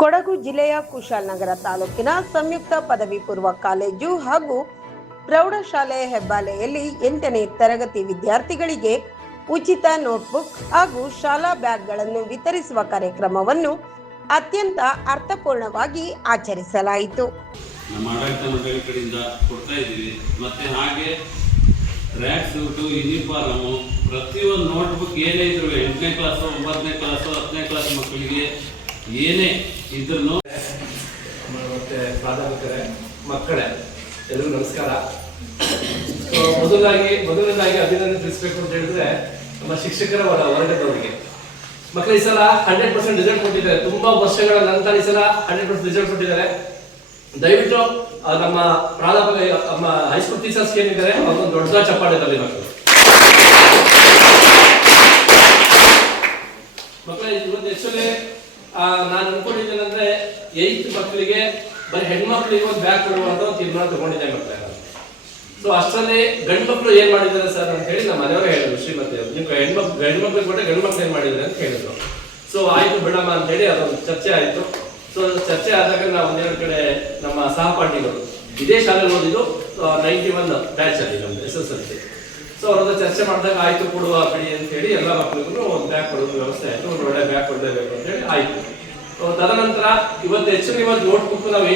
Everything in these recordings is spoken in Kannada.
ಕೊಡಗು ಜಿಲ್ಲೆಯ ಕುಶಾಲನಗರ ತಾಲೂಕಿನ ಸಂಯುಕ್ತ ಪದವಿ ಪೂರ್ವ ಕಾಲೇಜು ಹಾಗೂ ಪ್ರೌಢಶಾಲೆ ಹೆಬ್ಬಾಲೆಯಲ್ಲಿ 8ನೇ ತರಗತಿ ವಿದ್ಯಾರ್ಥಿಗಳಿಗೆ ಉಚಿತ ನೋಟ್ಬುಕ್ ಹಾಗೂ ಶಾಲಾ ಬ್ಯಾಗ್ಗಳನ್ನು ವಿತರಿಸುವ ಕಾರ್ಯಕ್ರಮವನ್ನು ಅತ್ಯಂತ ಅರ್ಥಪೂರ್ಣವಾಗಿ ಆಚರಿಸಲಾಯಿತು. ನಮ್ಮ ಆಡಳಿತ ಮಂಡಳಿ ಕಡೆಯಿಂದ ಕೊಡ್ತಾ ಇದ್ದೀವಿ. ಮತ್ತೆ ಹಾಗೆ ಟ್ರ್ಯಾಕ್ ಸೂಟು, ಯೂನಿಫಾರ್ಮು, ಪ್ರತಿಯೊಂದು ನೋಟ್ಬುಕ್ ಏನೇ ಇದ್ರು 8ನೇ ಕ್ಲಾಸು, 9ನೇ ಕ್ಲಾಸು, 10ನೇ ಕ್ಲಾಸ್ ಮಕ್ಕಳಿಗೆ ಏನೇ ಇದ್ರು ಮತ್ತೆ ಪ್ರಾಧ್ಯಾಪಕರೇ, ಮಕ್ಕಳೇ, ಎಲ್ಲರಿಗೂ ನಮಸ್ಕಾರ. ಮೊದಲನೇದಾಗಿ ಅಭಿನಂದನೆ ತಿಳಿಸ್ಬೇಕು ಅಂತ ಹೇಳಿದ್ರೆ ನಮ್ಮ ಶಿಕ್ಷಕರ ವರ್ಗದವರಿಗೆ. ಮಕ್ಕಳು ಈ ಸಲ 100% ರಿಸಲ್ಟ್ ಕೊಟ್ಟಿದ್ದಾರೆ. ತುಂಬಾ ವರ್ಷಗಳ ನಂತರ ಈ ಸಲ 100% ರಿಸಲ್ಟ್ ಕೊಟ್ಟಿದ್ದಾರೆ. ದಯವಿಟ್ಟು ನಮ್ಮ ಪ್ರಾಧ್ಯಾಪಕ, ನಮ್ಮ ಹೈಸ್ಕೂಲ್ ಟೀಚರ್ಸ್ ಏನಿದ್ದಾರೆ ಅವ್ರನ್ನ ದೊಡ್ಡ ಚಪ್ಪಾಳೆದಲ್ಲಿ ಮಕ್ಕಳು ಇವತ್ತು ಆಕ್ಚುಲಿ ನಾನು ಅನ್ಕೊಂಡಿದ್ದೇನೆಂದ್ರೆ 8th ಮಕ್ಕಳಿಗೆ ಬರೀ ಹೆಣ್ಮಕ್ಳಿಗೆ ಒಂದು ಬ್ಯಾಗ್ ಕೊಡುವಂತ ತೀರ್ಮಾನ ತಗೊಂಡಿದ್ದೆ ಮಕ್ಕಳೇ. ಸೊ ಅಷ್ಟರಲ್ಲಿ ಗಂಡು ಮಕ್ಕಳು ಏನ್ ಮಾಡಿದ್ದಾರೆ ಸರ್ ಅಂತ ಹೇಳಿ ನಮ್ಮ ಮನೆಯವರೇ ಹೇಳಿದ್ರು, ಶ್ರೀಮತಿ ಅವರು, ನೀವು ಗಂಡು ಮಕ್ಳಿಗೆ ಕೊಟ್ಟರೆ ಗಂಡು ಮಕ್ಳು ಏನ್ ಮಾಡಿದ್ದಾರೆ ಅಂತ ಹೇಳಿದ್ರು. ಸೊ ಆಯ್ತು ಬಿಡಮ್ಮ ಅಂತ ಹೇಳಿ ಅದೊಂದು ಚರ್ಚೆ ಆಯ್ತು. ಸೊ ಚರ್ಚೆ ಆದಾಗ ನಾವು ಒಂದೆರಡು ಕಡೆ ನಮ್ಮ ಸಹಪಾಠಿಗಳು ಇದೇ ಶಾಲೆಯಲ್ಲಿ ಓದಿದ್ದು 91 ಬ್ಯಾಚ್ ಅಲ್ಲಿ ನಮ್ದು SSLC. ಸೊ ಅವ್ರದ್ದು ಚರ್ಚೆ ಮಾಡಿದಾಗ ಆಯ್ತು ಕೊಡುವ ಬಿಡಿ ಅಂತ ಹೇಳಿ ಎಲ್ಲ ಮಕ್ಕಳಿಗೂ ಒಂದು ಬ್ಯಾಗ್ ಕೊಡೋದು ವ್ಯವಸ್ಥೆ ಆಯ್ತು. ಒಂದು ಒಳ್ಳೆ ಬ್ಯಾಗ್ ಕೊಡಲೇಬೇಕು ಅಂತ ಹೇಳಿ ಆಯ್ತು. ತದನಂತರ ಇವತ್ತು ನೋಟ್ಬುಕ್ ನಾವು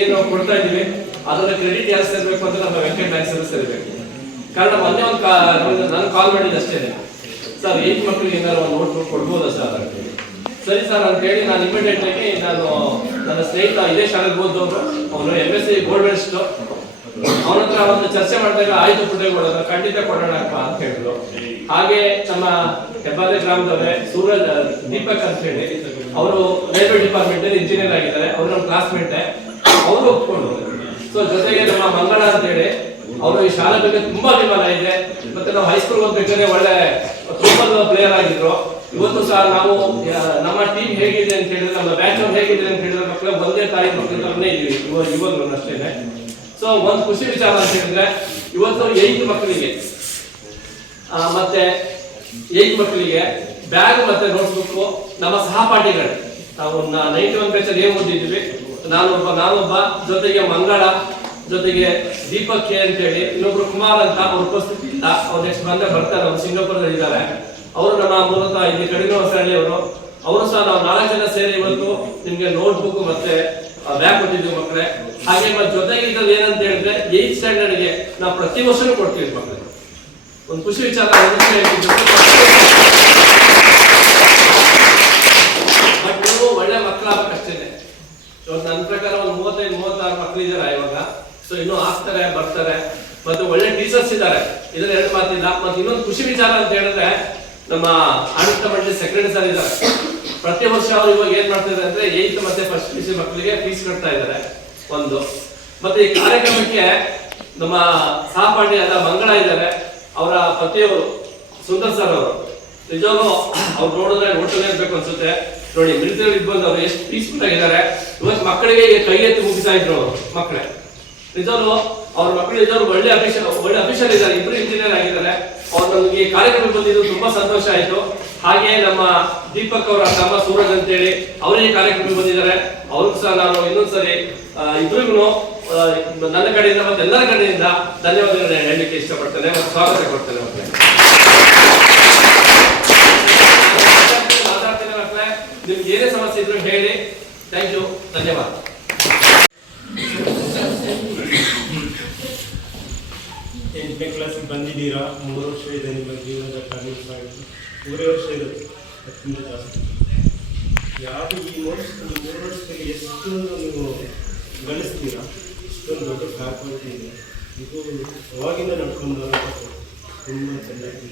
ಏನು ಕೊಡ್ತಾ ಇದ್ದೀವಿ ಅದರ ಕ್ರೆಡಿಟ್ ಯಾರು ಸೇರ್ಬೇಕು ಅಂತ ನಮ್ಮ ವೆಂಕಟ ನಾಯಕ್ ಸರ್ ಸೇರ್ಬೇಕು. ಕಾರಣ ಮೊನ್ನೆ ನಾನು ಕಾಲ್ ಮಾಡಿದ್ದು ಅಷ್ಟೇ, ಸರ್ 8 ಮಕ್ಕಳಿಗೆ ಏನಾದ್ರು ಒಂದು ನೋಟ್ಬುಕ್ ಕೊಡ್ಬೋದಾ ಸರ್ ಅಂತ ಹೇಳಿ. ಸರಿ ಸರ್ ಅಂತ ಹೇಳಿ ನಾನು ಇಮಿಡಿಯೇಟ್ ಆಗಿ ನನ್ನ ಸ್ನೇಹಿತ ಇದೇ ಶಾಲೆಗೆ ಓದೋರು, ಅವನು MSc ಗೋಲ್ಡ್ ಮೆಡಲಿಸ್ಟ್, ಅವನ ಹತ್ರ ಒಂದು ಚರ್ಚೆ ಮಾಡಿದಾಗ ಆಯ್ತು ಪುಟ್ಟೇಗೌಡ ಖಂಡಿತ ಕೊಡೋಣ ಅಂತ ಹೇಳಿದ್ರು. ಹಾಗೆ ನಮ್ಮ ಹೆಬ್ಬಾಲೆ ಗ್ರಾಮದವರೇ ದೀಪಕ್ ಅಂತ ಹೇಳಿ, ಅವರು ರೈಲ್ವೆ ಡಿಪಾರ್ಟ್ಮೆಂಟ್ ಅಲ್ಲಿ ಇಂಜಿನಿಯರ್ ಆಗಿದ್ದಾರೆ, ಅವರು ನಮ್ಮ ಕ್ಲಾಸ್ಮೇಟ್, ಅವರು ಒಪ್ಕೊಂಡು. ಸೊ ಜೊತೆಗೆ ನಮ್ಮ ಮಂಗಳ ಅಂತ ಹೇಳಿ, ಅವರು ಈ ಶಾಲೆ ಬಗ್ಗೆ ತುಂಬಾ ಅಭಿಮಾನ ಇದೆ. ಮತ್ತೆ ನಾವು ಹೈಸ್ಕೂಲ್ ಓದ್ಬೇಕಾದ್ರೆ ಒಳ್ಳೆ ಫುಟ್ಬಾಲ್ ಪ್ಲೇಯರ್ ಆಗಿದ್ರು. ಇವತ್ತು ಸಹ ನಾವು ನಮ್ಮ ಟೀಮ್ ಹೇಗಿದೆ ಅಂತ ಹೇಳಿದ್ರೆ, ನಮ್ಮ ಬ್ಯಾಚ್ ಹೇಗಿದೆ ಅಂತ ಹೇಳಿದ್ರೆ ಮಕ್ಕಳು ಒಂದೇ ತಾಯಿ ಮಕ್ಕಳೇ ಇದೀವಿ ಇವಾಗ ಅಷ್ಟೇನೆ. ಸೊ ಒಂದು ಖುಷಿ ವಿಚಾರ ಅಂತ ಹೇಳಿದ್ರೆ ಇವತ್ತು 8 ಮಕ್ಕಳಿಗೆ ಮತ್ತೆ 8 ಮಕ್ಕಳಿಗೆ ಬ್ಯಾಗ್ ಮತ್ತೆ ನೋಟ್ಬುಕ್ ನಮ್ಮ ಸಹಪಾಠಿಗಳು, ನಾವು 91 ಬ್ಯಾಚ್ ಅಲ್ಲಿ ಏನ್ ಓದಿದ್ವಿ, ನಾನೊಬ್ಬ ಜೊತೆಗೆ ಮಂಗಳ, ಜೊತೆಗೆ ದೀಪಕ್ ಕೆ ಅಂತ ಹೇಳಿ, ಇನ್ನೊಬ್ರು ಕುಮಾರ್ ಅಂತ, ಅವ್ರ ಉಪಸ್ಥಿತಿ ಇಲ್ಲ, ಅವ್ರು ನೆಕ್ಸ್ಟ್ ಬರ್ತಾರೆ, ಅವ್ರು ಸಿಂಗಾಪುರದಲ್ಲಿ ಇದ್ದಾರೆ. ಅವರು ನಮ್ಮ ಮೂಲತಃ ಇಲ್ಲಿ ಕಡಿಮೆ ಹೊಸಹಳ್ಳಿಯವರು. ಅವರು ಸಹ ನಾವು 4 ಜನ ಸೇರಿ ಇವತ್ತು ನಿಮ್ಗೆ ನೋಟ್ಬುಕ್ ಮತ್ತೆ ಬ್ಯಾಗ್ ಕೊಟ್ಟಿದ್ವಿ ಮಕ್ಕಳೇ. ಹಾಗೆ ಜೊತೆಗೆ ಇದ್ರಲ್ಲಿ ಏನಂತ ಹೇಳಿದ್ರೆ 8th ಸ್ಟ್ಯಾಂಡರ್ಡ್ಗೆ ನಾವು ಪ್ರತಿ ವರ್ಷನೂ ಕೊಡ್ತೀವಿ ಮಕ್ಕಳಿಗೆ. ಒಂದು ಖುಷಿ ವಿಚಾರ ಬಟ್ ನೀವು ಒಳ್ಳೆ ಮಕ್ಕಳಾಗಬೇಕಷ್ಟೇನೆ. ಇವತ್ತು ನನ್ನ ಪ್ರಕಾರ ಒಂದು 35-36 ಮಕ್ಕಳಿದ್ದಾರೆ ಇವಾಗ. ಸೊ ಇನ್ನೂ ಆಗ್ತಾರೆ, ಬರ್ತಾರೆ, ಮತ್ತೆ ಒಳ್ಳೆ ಟೀಚರ್ಸ್ ಇದ್ದಾರೆ, ಇದ್ರಲ್ಲಿ 2 ಮಾತಿಲ್ಲ. ಮತ್ತೆ ಇನ್ನೊಂದು ಖುಷಿ ವಿಚಾರ ಅಂತ ಹೇಳಿದ್ರೆ ನಮ್ಮ ಆಡಳಿತ ಮಂಡಳಿ ಸೆಕ್ರೆಟರಿ ಸರ್ ಇದ್ದಾರೆ. ಪ್ರತಿ ವರ್ಷ ಅವರು ಇವಾಗ ಏನ್ ಮಾಡ್ತಿದ್ದಾರೆ ಅಂದ್ರೆ 8th ಮತ್ತೆ ಫಸ್ಟ್ PUC ಮಕ್ಕಳಿಗೆ ಫೀಸ್ ಕಟ್ತಾ ಇದ್ದಾರೆ ಒಂದು. ಮತ್ತೆ ಈ ಕಾರ್ಯಕ್ರಮಕ್ಕೆ ನಮ್ಮ ಸಹಪಾಠಿ ಆದ ಮಂಗಳ ಇದ್ದಾರೆ, ಅವರ ಪತಿಯವರು ಸುಂದರ್ ಸರ್ ಅವರು. ನಿಜವಾಗ್ಲೂ ಅವ್ರು ನೋಡಿದ್ರೆ ಒಟ್ಟಲ್ಲೇ ಇರ್ಬೇಕು ಅನ್ಸುತ್ತೆ. ನೋಡಿ ಮಿಲಿಟರಿ ಇದ್ಬಂದು ಅವ್ರು ಎಷ್ಟು ಪೀಸ್ಫುಲ್ ಆಗಿದ್ದಾರೆ. ಇವತ್ತು ಮಕ್ಕಳಿಗೆ ಕೈ ಎತ್ತಿ ಮುಗಿಸ್ತಾ ಇದ್ರು ಅವರು ಮಕ್ಕಳೇ. ನಿಜವಾಗ್ಲೂ ಅವ್ರ ಮಕ್ಕಳು ನಿಜವಾಗ್ಲೂ ಒಳ್ಳೆ ಅಫಿಷಿಯಲ್ ಇದ್ದಾರೆ, ಇಬ್ರು ಇಂಜಿನಿಯರ್ ಆಗಿದ್ದಾರೆ. ಅವ್ರು ನಮ್ಗೆ ಈ ಕಾರ್ಯಕ್ರಮ ಬಂದಿದ್ದು ತುಂಬಾ ಸಂತೋಷ ಆಯ್ತು. ಹಾಗೆ ನಮ್ಮ ದೀಪಕ್ ಅವರ ತಮ್ಮ ಸೂರಜ್ ಅಂತ ಹೇಳಿ ಅವರಿಗೆ ಕಾರ್ಯಕ್ರಮ ಬಂದಿದ್ದಾರೆ. ಅವ್ರಿಗೂ ಸಹ ನಾನು ಇನ್ನೊಂದ್ಸರಿ ಇಬ್ರಿಗೂ ನನ್ನ ಕಡೆಯಿಂದ ಮತ್ತೆ ಎಲ್ಲರ ಕಡೆಯಿಂದ ಧನ್ಯವಾದಗಳನ್ನ ಹೇಳಲಿಕ್ಕೆ ಇಷ್ಟಪಡ್ತೇನೆ ಮತ್ತು ಸ್ವಾಗತ ಕೊಡ್ತೇನೆ. ಮಾತಾಡ್ತೇನೆ ಮಕ್ಕಳೇ, ನಿಮ್ಗೆ ಏನೇ ಸಮಸ್ಯೆ ಇದ್ರು ಹೇಳಿ. ಥ್ಯಾಂಕ್ ಯು, ಧನ್ಯವಾದ. 8ನೇ ಕ್ಲಾಸಿಗೆ ಬಂದಿದ್ದೀರಾ, 3 ವರ್ಷ ಇದೆ ನಿಮ್ಮ ಜೀವನದ ಟರ್ನಿಂಗ್ ಪಾಯಿಂಟ್. 3 ವರ್ಷ ಇರುತ್ತೆ, ಅದಕ್ಕಿಂತ ಜಾಸ್ತಿ. ಯಾವುದು ಈ 3 ವರ್ಷದಲ್ಲಿ ಎಷ್ಟು ನೀವು ಗಳಿಸ್ತೀರಾ, ಇಷ್ಟೊಂದು ದೊಡ್ಡ ಫ್ಯಾಕಲ್ಟಿ ಇದೆ. ಇದು ಅವಾಗಿಂದ ನಡ್ಕೊಂಡು ತುಂಬ ಚೆನ್ನಾಗಿ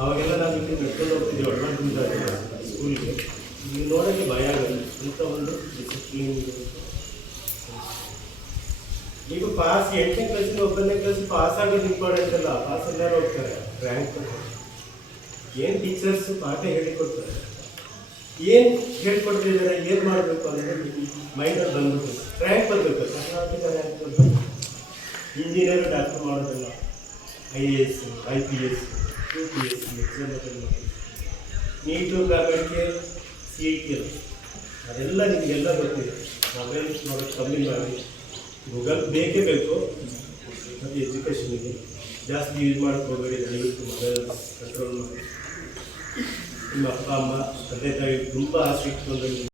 ಅವಾಗೆಲ್ಲ ನಾವು ಇಲ್ಲಿ ನಡ್ಕೊಂಡು ಹೋಗ್ತಿದ್ದೀವಿ ಅಡ್ವಾಂಟೇಜ್ ಸ್ಕೂಲ್ಗೆ. ನೀವು ನೋಡೋಕ್ಕೆ ಭಯ ಆಗುತ್ತೆ ಅಂತ ಒಂದು ಡಿಸಿಪ್ಲಿನ್. ಈಗ ಪಾಸ್ 8ನೇ ಕ್ಲಾಸಿಂದ 9ನೇ ಕ್ಲಾಸಿಗೆ ಪಾಸ್ ಆಗೋದು ಇಂಪಾರ್ಟೆಂಟ್ ಅಲ್ಲ, ಪಾಸ್ ಎಲ್ಲರೂ ಹೋಗ್ತಾರೆ, ರ್ಯಾಂಕ್ ಏನು ಟೀಚರ್ಸ್ ಪಾಠ ಹೇಳಿಕೊಡ್ತಾರೆ, ಏನು ಹೇಳ್ಕೊಡ್ತಿದ್ದಾರೆ, ಏನು ಮಾಡಬೇಕು ಅಂದರೆ ಮೈಂಡಲ್ಲಿ ಬಂದ್ಬಿಟ್ಟು ರ್ಯಾಂಕ್ ಬರಬೇಕು. ಕರ್ನಾಟಕ ರ್ಯಾಂಕ್ ಬರಬೇಕು. ಇಂಜಿನಿಯರ್ ಡಾಕ್ಟರ್ ಮಾಡೋದಲ್ಲ, IAS, IPS, UPS exam attend ಮಾಡಿ ನೀಟು ಕಾಗಡಿಕೆ CET ಅದೆಲ್ಲ ನಿಮಗೆಲ್ಲ ಗೊತ್ತಿದೆ. ಮೊಬೈಲ್ ನೋಡೋದು ಕಮ್ಮಿ ಮಾಡಿ, ಗೂಗಲ್ ಬೇಕೇ ಬೇಕು. ಮತ್ತು ಎಜುಕೇಷನಿಗೆ ಜಾಸ್ತಿ ಯೂಸ್ ಮಾಡೋಕ್ಕೆ ಹೋಗಬೇಡಿ. ದಯವಿಟ್ಟು ಮೊಬೈಲ್ ಕಂಟ್ರೋಲ್ ಮಾಡಿ. ನಿಮ್ಮ ಅಪ್ಪ ಅಮ್ಮ ತಂದೆ ತಾಯಿ ತುಂಬ ಆಸೆ ಇಟ್ಕೊಂಡು